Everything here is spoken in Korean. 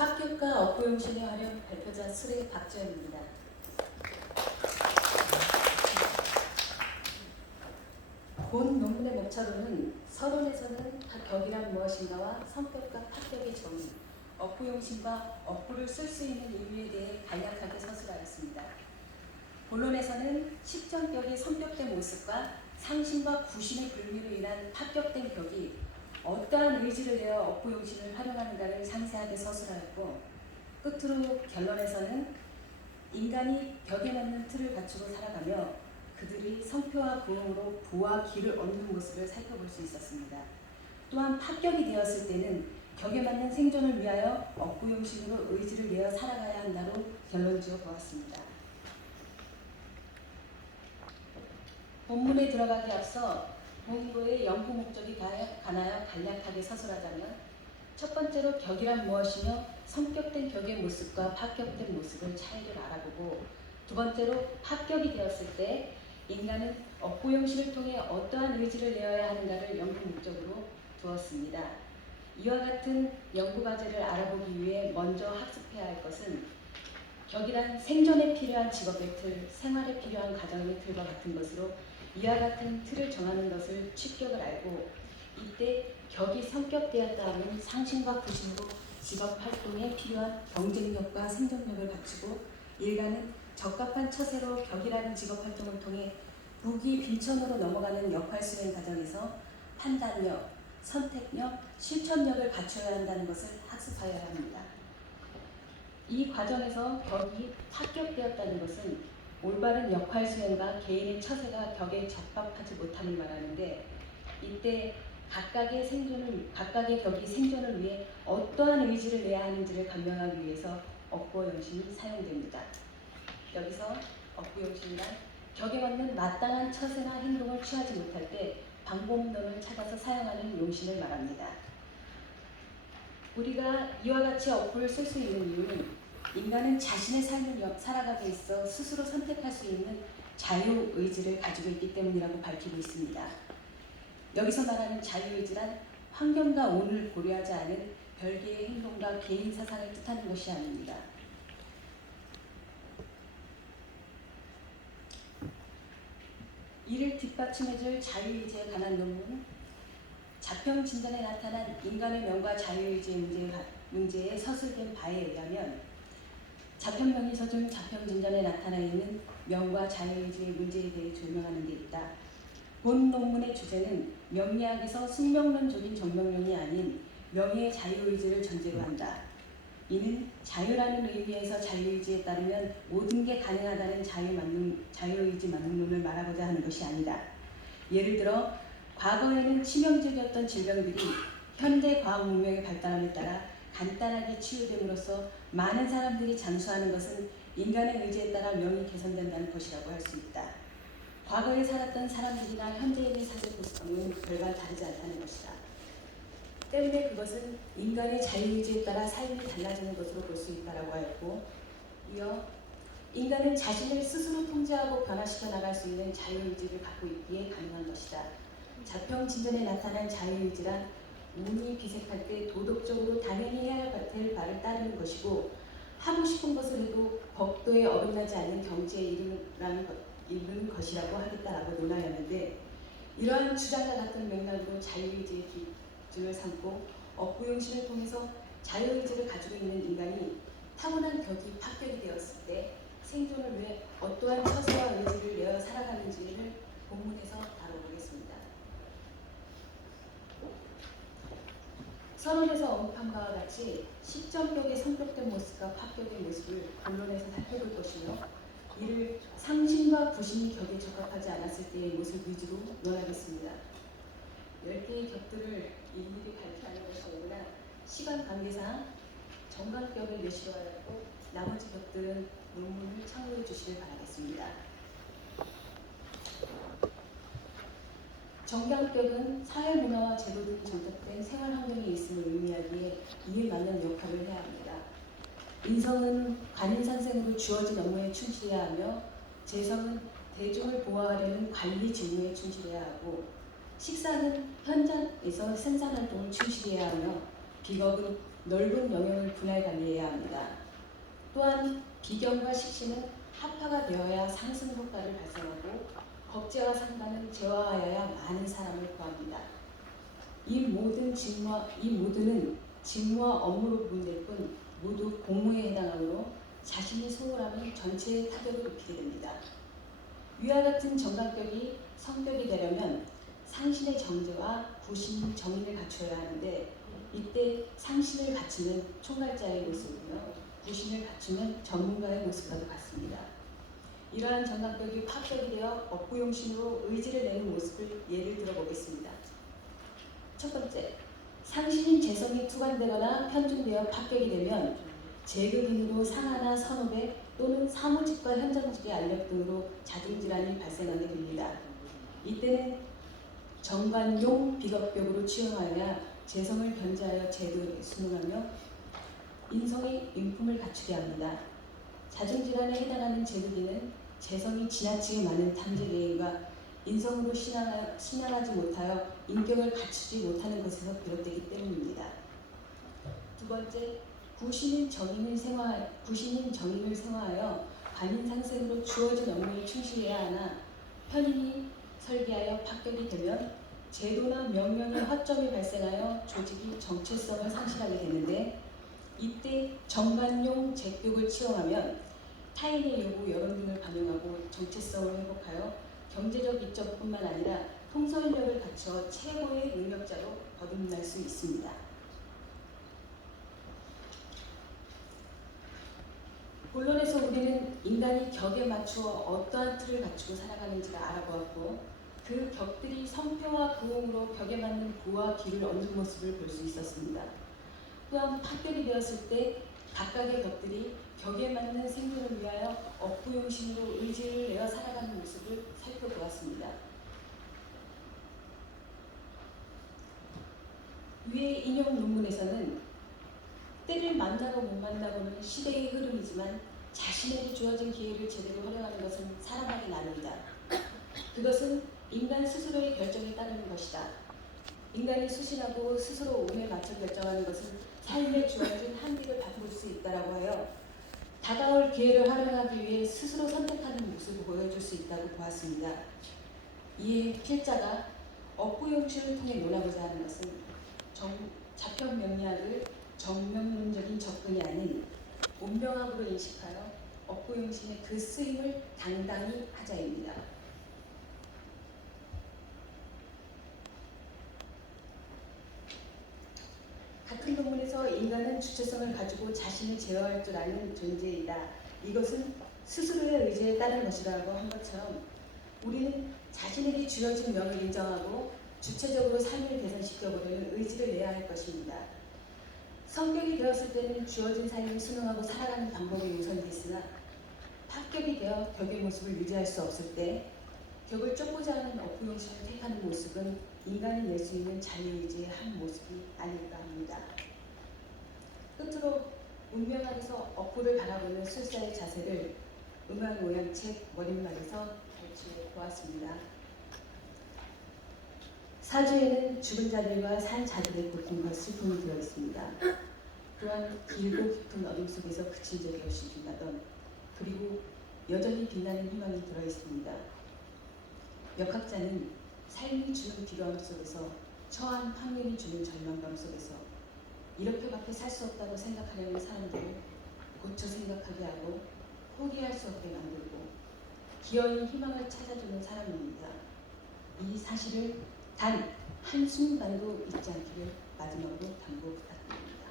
합격과 업고용신의 활용 발표자 수레 박지원입니다. 본 논문의 목차로는 서론에서는 격이란 무엇인가와 성격과 합격의 정의, 업고용신과 업고를 쓸 수 있는 이유에 대해 간략하게 서술하였습니다. 본론에서는 식전격이 성격된 모습과 상심과 구심의 불미로 인한 합격된 격이 어떠한 의지를 내어 업고용신을 활용하는가를 상세하게 서술하였고, 끝으로 결론에서는 인간이 벽에 맞는 틀을 갖추고 살아가며 그들이 성표와 부흥으로 부와 기를 얻는 모습을 살펴볼 수 있었습니다. 또한 합격이 되었을 때는 격에 맞는 생존을 위하여 업고용신으로 의지를 내어 살아가야 한다로 결론지어 보았습니다. 본문에 들어가기 앞서 본고의 연구 목적이 관하여 간략하게 서술하자면, 첫 번째로 격이란 무엇이며 성격된 격의 모습과 합격된 모습의 차이를 알아보고, 두 번째로 합격이 되었을 때 인간은 업고용신을 통해 어떠한 의지를 내어야 하는가를 연구 목적으로 두었습니다. 이와 같은 연구 과제를 알아보기 위해 먼저 학습해야 할 것은 격이란 생존에 필요한 직업의 틀, 생활에 필요한 가정의 틀과 같은 것으로 이와 같은 틀을 정하는 것을 취격을 알고, 이때 격이 성격되었다 하면 상심과 구심으로 직업 활동에 필요한 경쟁력과 생존력을 갖추고, 일가는 적합한 처세로 격이라는 직업 활동을 통해 부귀 빈천으로 넘어가는 역할 수행 과정에서 판단력, 선택력, 실천력을 갖춰야 한다는 것을 학습하여야 합니다. 이 과정에서 격이 합격되었다는 것은 올바른 역할 수행과 개인의 처세가 격에 적합하지 못함을 말하는데, 이때 각각의 격이 생존을 위해 어떠한 의지를 내야 하는지를 감명하기 위해서 업고용신이 사용됩니다. 여기서 업고용신이란 격에 맞는 마땅한 처세나 행동을 취하지 못할 때 방법론을 찾아서 사용하는 용신을 말합니다. 우리가 이와 같이 업고를 쓸 수 있는 이유는 인간은 자신의 삶을 살아가게 있어 스스로 선택할 수 있는 자유의지를 가지고 있기 때문이라고 밝히고 있습니다. 여기서 말하는 자유의지란 환경과 운을 고려하지 않은 별개의 행동과 개인 사상을 뜻하는 것이 아닙니다. 이를 뒷받침해줄 자유의지에 관한 논문, 자평진전에 나타난 인간의 명과 자유의지의 문제에 서술된 바에 의하면, 자평명의서 중 자평진전에 나타나 있는 명과 자유의지의 문제에 대해 조명하는 데 있다. 본 논문의 주제는 명리학에서 숙명론적인 정명론이 아닌 명예의 자유의지를 전제로 한다. 이는 자유라는 의미에서 자유의지에 따르면 모든 게 가능하다는 자유의지 만능론을 말하고자 하는 것이 아니다. 예를 들어 과거에는 치명적이었던 질병들이 현대 과학 문명의 발달함에 따라 간단하게 치유됨으로써 많은 사람들이 장수하는 것은 인간의 의지에 따라 명이 개선된다는 것이라고 할 수 있다. 과거에 살았던 사람들이나 현재인의 사회 구성은 별반 다르지 않다는 것이다. 때문에 그것은 인간의 자유의지에 따라 삶이 달라지는 것으로 볼 수 있다고 하였고, 이어 인간은 자신을 스스로 통제하고 변화시켜 나갈 수 있는 자유의지를 갖고 있기에 가능한 것이다. 자평진전에 나타난 자유의지란 운이 비색할 때 도덕적으로 당연히 해야 할 바를 따르는 것이고, 하고 싶은 것을 해도 법도에 어긋나지 않는 경지에 이르는 것이라고 하겠다라고 논하였는데, 이러한 주장과 같은 맥락으로 자유의지의 기준을 삼고 업고용신을 통해서 자유의지를 가지고 있는 인간이 타고난 격이 합격이 되었을 때 생존을 위해 어떠한 처세와 의지를 내어 살아가는지를 본문에서 다뤄보겠습니다. 서론에서 언급한 바와 같이 식전격의 성격된 모습과 합격의 모습을 본론에서 살펴볼 것이며, 이를 상심과 구심이 격에 적합하지 않았을 때의 모습 위주로 논하겠습니다. 10개의 격들을 일일이 발표하는 것이 아니라 시간 관계상 정강격을 예시로 하였고, 나머지 격들은 논문을 참고해 주시길 바라겠습니다. 정강격은 사회문화와 제도 등이 정착된 생활 환경에 있음을 의미하기에 이에 맞는 역할을 해야 합니다. 인성은 관인상생으로 주어진 업무에 충실해야 하며, 재성은 대중을 보호하려는 관리 직무에 충실해야 하고, 식사는 현장에서 생산활동을 충실해야 하며, 비겁은 넓은 영역을 분할 관리해야 합니다. 또한 비경과 식신은 합파가 되어야 상승 효과를 발생하고 겁재와 상관은 제어하여야 많은 사람을 구합니다. 이 모두는 직무와 업무로 구분될 뿐 모두 공무에 해당하므로 자신이 소홀하면 전체의 타격을 입히게 됩니다. 위와 같은 정강격이 성격이 되려면 상신의 정제와 구신 정인을 갖춰야 하는데 이때 상신을 갖추면 총괄자의 모습이며 구신을 갖추면 전문가의 모습과도 같습니다. 이러한 정강격이 파격이 되어 업구용신으로 의지를 내는 모습을 예를 들어 보겠습니다. 첫 번째, 상신인 재성이 투관되거나 편중되어 파격이 되면 재극인으로 상하나 선후배 또는 사무직과 현장직의 알력 등으로 자중질환이 발생하게 됩니다. 이때는 정관용 비겁격으로 치용하여야 재성을 변제하여 제도에 순응하며 인성의 인품을 갖추게 합니다. 자중질환에 해당하는 재극인은 재성이 지나치게 많은 탐재개인과 인성으로 신앙하지 못하여 인격을 갖추지 못하는 것에서 비롯되기 때문입니다. 두 번째, 구신인 정인을 생화하여 관인상생으로 주어진 업무에 충실해야 하나 편인이 설계하여 파격이 되면 제도나 명령의 허점이 발생하여 조직이 정체성을 상실하게 되는데 이때 정관용 제격을 치용하면 타인의 요구, 여론 등을 반영하고 정체성을 회복하여 경제적 이점뿐만 아니라 통솔력을 갖춰 최고의 능력자로 거듭날 수 있습니다. 본론에서 우리는 인간이 격에 맞추어 어떠한 틀을 갖추고 살아가는지를 알아보았고 그 격들이 성표와 부흥으로 격에 맞는 부와 기를 얻는 모습을 볼 수 있었습니다. 또한 파격이 되었을 때 각각의 격들이 격에 맞는 생존을 위하여 업구용신으로 의지를 내어 살아가는 모습을 살펴보았습니다. 위의 인용 논문에서는 때를 만나고 못 만나고는 시대의 흐름이지만 자신에게 주어진 기회를 제대로 활용하는 것은 사람에게 나릅니다. 그것은 인간 스스로의 결정에 따르는 것이다. 인간이 수신하고 스스로 운에 맞춰 결정하는 것은 삶에 주어진 한계를 바꿀 수 있다라고 하여 다가올 기회를 활용하기 위해 스스로 선택하는 모습을 보여줄 수 있다고 보았습니다. 이에 필자가 업구용신을 통해 논하고자 하는 것은 자평 명리학을 정명론적인 접근이 아닌 운명학으로 인식하여 업구용신의 그 쓰임을 당당히 하자입니다. 같은 논문에서 인간은 주체성을 가지고 자신을 제어할 줄 아는 존재이다. 이것은 스스로의 의지에 따른 것이라고 한 것처럼 우리는 자신에게 주어진 명을 인정하고 주체적으로 삶을 개선시켜보려는 의지를 내야 할 것입니다. 성격이 되었을 때는 주어진 삶을 순응하고 살아가는 방법이 우선됐으나 합격이 되어 격의 모습을 유지할 수 없을 때 격을 쫓고자 하는 업구용신을 택하는 모습은 인간이 낼 수 있는 자유의지의 한 모습이 아닐까 합니다. 끝으로 운명학에서 업구를 바라보는 술사의 자세를 음악오양책 머릿말에서 발췌해 보았습니다. 사주에는 죽은 자들과 산 자들의 고통과 슬픔이 들어있습니다. 또한 길고 깊은 어둠 속에서 그친 적이 없이 빛나던 그리고 여전히 빛나는 희망이 들어있습니다. 역학자는 삶이 주는 비교함 속에서 처한 환경이 주는 절망감 속에서 이렇게밖에 살 수 없다고 생각하려는 사람들을 고쳐 생각하게 하고 포기할 수 없게 만들고 기어이 희망을 찾아주는 사람입니다. 이 사실을 단 한순간도 잊지 않기를 마지막으로 당부 부탁드립니다.